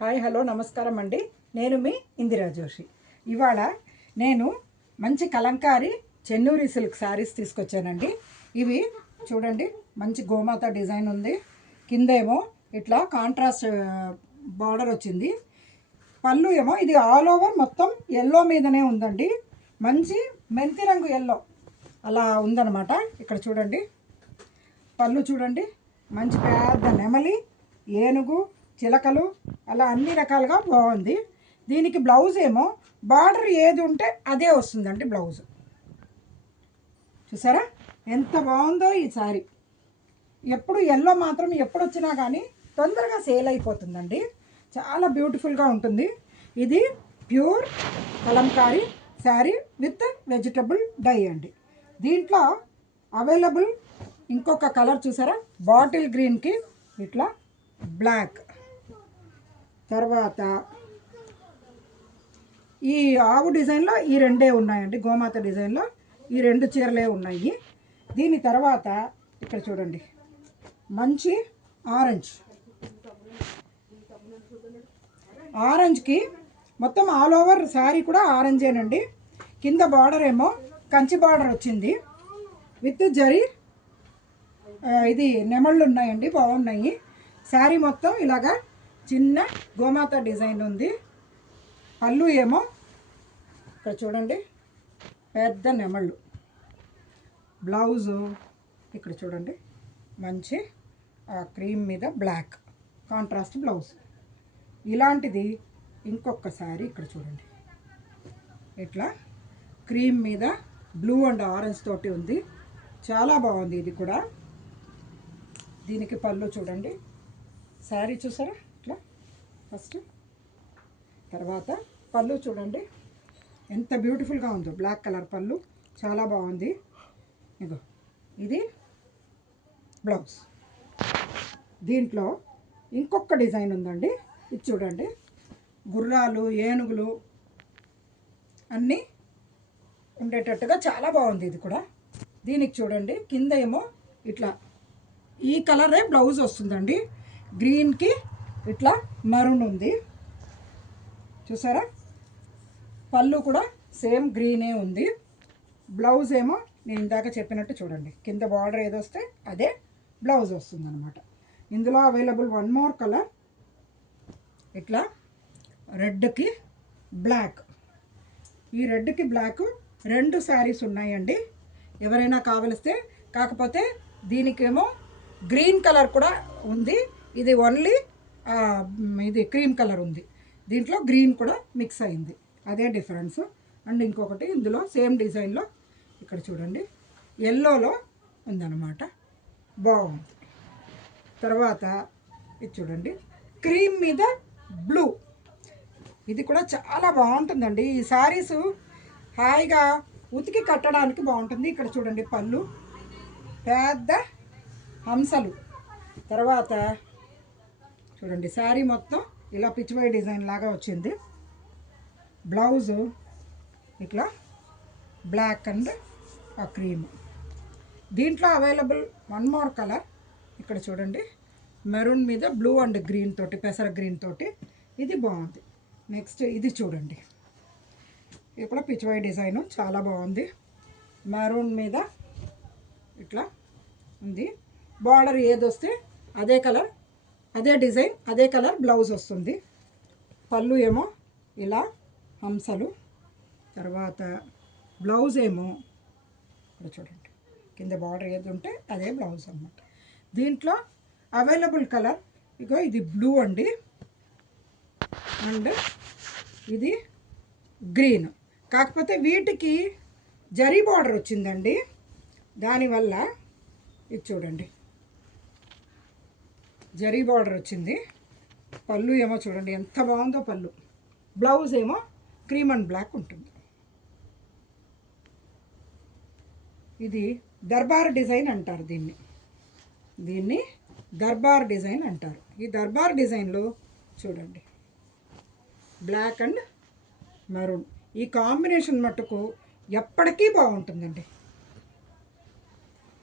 Hi hello నమస్కారం అండి. నేను మీ ఇందిరా జోషి. ఇవాళ నేను మంచి కలంకారీ చెన్నూరి సిల్క్ శారీస్ తీసుకొచ్చానండి. ఇవి చూడండి, మంచి గోమాత డిజైన్ ఉంది. కిందేమో ఇట్లా కాంట్రాస్ట్ బార్డర్ వచ్చింది. పళ్ళు ఏమో ఇది ఆల్ ఓవర్ మొత్తం ఎల్లో మీదనే ఉందండి. మంచి మెంతి రంగు ఎల్లో అలా ఉందన్నమాట. ఇక్కడ చూడండి, పళ్ళు చూడండి, మంచి పెద్ద నెమలి, ఏనుగు, చిలకలు అలా అన్ని రకాలుగా బాగుంది. దీనికి బ్లౌజ్ ఏమో బార్డర్ ఏది ఉంటే అదే వస్తుందండి. బ్లౌజ్ చూసారా ఎంత బాగుందో ఈ సారీ. ఎప్పుడు ఎల్లో మాత్రం ఎప్పుడు వచ్చినా కానీ తొందరగా సేల్ అయిపోతుందండి. చాలా బ్యూటిఫుల్గా ఉంటుంది. ఇది pure kalamkari sari with vegetable dye అండి. దీంట్లో అవైలబుల్ ఇంకొక కలర్ చూసారా, బాటిల్ గ్రీన్కి ఇట్లా బ్లాక్, తర్వాత ఈ ఆవు డిజైన్లో ఈ రెండే ఉన్నాయండి. గోమాత డిజైన్లో ఈ రెండు చీరలే ఉన్నాయి. దీని తర్వాత ఇక్కడ చూడండి, మంచి ఆరెంజ్కి మొత్తం ఆల్ ఓవర్ శారీ కూడా ఆరెంజేనండి. కింద బార్డర్ ఏమో కంచి బార్డర్ వచ్చింది విత్ జరీ, ఇది నెమళ్ళు ఉన్నాయండి, బాగున్నాయి. శారీ మొత్తం ఇలాగా చిన్న గోమాత డిజైన్ ఉంది. పళ్ళు ఏమో ఇక్కడ చూడండి పెద్ద నెమళ్ళు. బ్లౌజు ఇక్కడ చూడండి, మంచి క్రీమ్ మీద బ్లాక్ కాంట్రాస్ట్ బ్లౌజ్. ఇలాంటిది ఇంకొక శారీ ఇక్కడ చూడండి, ఇట్లా క్రీమ్ మీద బ్లూ అండ్ ఆరెంజ్ తోటి ఉంది. చాలా బాగుంది ఇది కూడా. దీనికి పళ్ళు చూడండి, శారీ చూసారా ఇట్లా ఫస్ట్, తర్వాత పళ్ళు చూడండి ఎంత బ్యూటిఫుల్గా ఉందో. బ్లాక్ కలర్ పళ్ళు చాలా బాగుంది. ఇగో ఇది బ్లౌజ్. దీంట్లో ఇంకొక డిజైన్ ఉందండి, ఇది చూడండి, గుర్రాలు, ఏనుగులు అన్నీ ఉండేటట్టుగా చాలా బాగుంది ఇది కూడా. దీనికి చూడండి, కింద ఏమో ఇట్లా ఈ కలరే బ్లౌజ్ వస్తుందండి. గ్రీన్కి ఇట్లా మరూన్ ఉంది చూసారా. పళ్ళు కూడా సేమ్ గ్రీనే ఉంది. బ్లౌజ్ ఏమో నేను ఇందాక చెప్పినట్టు చూడండి, కింద బార్డర్ ఏదొస్తే అదే బ్లౌజ్ వస్తుందన్నమాట. ఇందులో అవైలబుల్ వన్ మోర్ కలర్, ఇట్లా రెడ్కి బ్లాక్. ఈ రెడ్కి బ్లాక్ రెండు శారీస్ ఉన్నాయండి. ఎవరైనా కావలిస్తే, కాకపోతే దీనికేమో గ్రీన్ కలర్ కూడా ఉంది. ఇది ఓన్లీ ఇది క్రీమ్ కలర్ ఉంది. దీంట్లో గ్రీన్ కూడా మిక్స్ అయింది, అదే డిఫరెన్స్. అండ్ ఇంకొకటి ఇందులో సేమ్ డిజైన్లో ఇక్కడ చూడండి ఎల్లోలో ఉందన్నమాట, బాగుంది. తర్వాత ఇది చూడండి, క్రీమ్ మీద బ్లూ. ఇది కూడా చాలా బాగుంటుందండి. ఈ శారీసు హాయిగా ఉతికి కట్టడానికి బాగుంటుంది. ఇక్కడ చూడండి, పళ్ళు పెద్ద హంసలు. తర్వాత చూడండి, శారీ మొత్తం ఇలా పిచ్చివై డిజైన్ లాగా వచ్చింది. బ్లౌజు ఇట్లా బ్లాక్ అండ్ ఆ క్రీమ్. దీంట్లో అవైలబుల్ వన్ మోర్ కలర్, ఇక్కడ చూడండి, మెరూన్ మీద బ్లూ అండ్ గ్రీన్ తోటి, పెసర గ్రీన్ తోటి, ఇది బాగుంది. నెక్స్ట్ ఇది చూడండి, ఇది కూడా పిచ్చివై డిజైను చాలా బాగుంది. మెరూన్ మీద ఇట్లా ఉంది. బార్డర్ ఏదొస్తే అదే కలర్, అదే డిజైన్, అదే కలర్ బ్లౌజ్ వస్తుంది. పళ్ళు ఏమో ఇలా హంసలు. తర్వాత బ్లౌజ్ ఏమో ఇక్కడ చూడండి, కింద బార్డర్ ఏది ఉంటే అదే బ్లౌజ్ అన్నమాట. దీంట్లో అవైలబుల్ కలర్ ఇగో ఇది బ్లూ అండి, అండ్ ఇది గ్రీన్. కాకపోతే వీటికి జరీ బార్డర్ వచ్చిందండి, దానివల్ల ఇది చూడండి జరీ బార్డర్ వచ్చింది. పళ్ళు ఏమో చూడండి ఎంత బాగుందో పళ్ళు. బ్లౌజ్ ఏమో క్రీమ్ అండ్ బ్లాక్ ఉంటుంది. ఇది దర్బార్ డిజైన్ అంటారు దీన్ని దర్బార్ డిజైన్ అంటారు. ఈ దర్బార్ డిజైన్లో చూడండి బ్లాక్ అండ్ మెరూన్, ఈ కాంబినేషన్ మట్టుకు ఎప్పటికీ బాగుంటుందండి.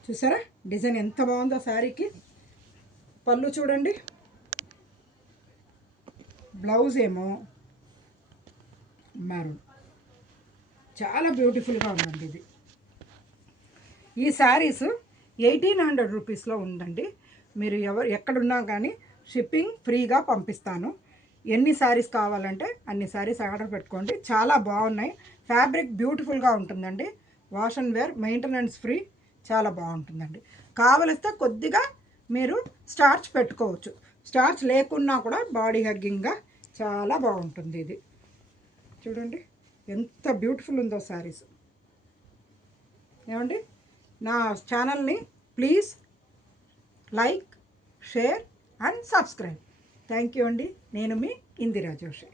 చూసారా డిజైన్ ఎంత బాగుందో శారీకి. పళ్ళు చూడండి, బ్లౌజ్ ఏమో మెరూన్. చాలా బ్యూటిఫుల్గా ఉందండి ఇది. ఈ శారీస్ 1800 రూపీస్లో ఉందండి. మీరు ఎక్కడున్నా కానీ షిప్పింగ్ ఫ్రీగా పంపిస్తాను. ఎన్ని శారీస్ కావాలంటే అన్ని శారీస్ ఆర్డర్ పెట్టుకోండి. చాలా బాగున్నాయి. ఫ్యాబ్రిక్ బ్యూటిఫుల్గా ఉంటుందండి. Wash and wear, maintenance free, చాలా బాగుంటుందండి. కావలిస్తే కొద్దిగా మీరు స్టార్చ్ పెట్టుకోవచ్చు. స్టార్చ్ లేకున్నా కూడా బాడీ హగ్గింగ్గా చాలా బాగుంటుంది ఇది. చూడండి ఎంత బ్యూటిఫుల్ ఉందో శారీస్. ఏమండి, నా ఛానల్ని please like, share and subscribe. Thank you అండి. నేను మీ ఇందిరా జోషి.